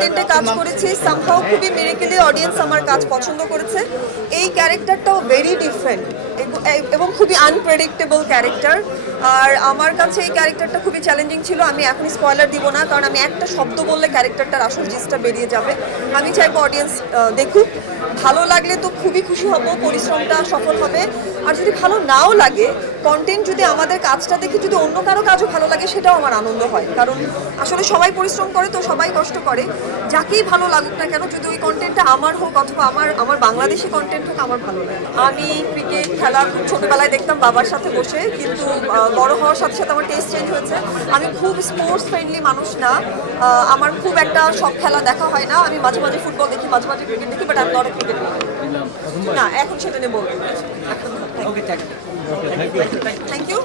কন্টেন্টে কাজ করেছি, সামহাও খুবই মিরাকেলি অডিয়েন্স আমার কাজ পছন্দ করেছে। এই ক্যারেক্টারটাও ভেরি ডিফারেন্ট এবং খুবই আনপ্রেডিক্টেবল ক্যারেক্টার। আর আমার কাছে এই ক্যারেক্টারটা খুবই চ্যালেঞ্জিং ছিল। আমি এখন স্পয়লার দিব না, কারণ আমি একটা শব্দ বললে ক্যারেক্টারটার আসল জিনিসটা বেরিয়ে যাবে। আমি চাইবো অডিয়েন্স দেখুক, ভালো লাগলে তো খুবই খুশি হব, পরিশ্রমটা সফল হবে। আর যদি ভালো নাও লাগে, কন্টেন্ট যদি আমাদের কাজটা দেখে যদি অন্য কারো কাজও ভালো লাগে, সেটাও আমার আনন্দ হয়। কারণ আসলে সবাই পরিশ্রম করে, তো সবাই কষ্ট করে, যাকেই ভালো লাগুক না কেন, যদি ওই কন্টেন্টটা আমার হোক অথবা আমার বাংলাদেশি কন্টেন্ট হোক, আমার ভালো লাগে। আমি ক্রিকেট খেলা খুব ছোটোবেলায় দেখতাম বাবার সাথে বসে, কিন্তু বড় হওয়ার সাথে সাথে আমার টেস্ট চেঞ্জ হয়েছে। আমি খুব স্পোর্টস ফ্রেন্ডলি মানুষ না, আমার খুব একটা সব খেলা দেখা হয় না। আমি মাঝে মাঝে ফুটবল দেখি, মাঝে মাঝে ক্রিকেট দেখি, বাট আমি নট এ ক্রিকেট না। এখন সেটা নিয়ে বলবো। Thank you.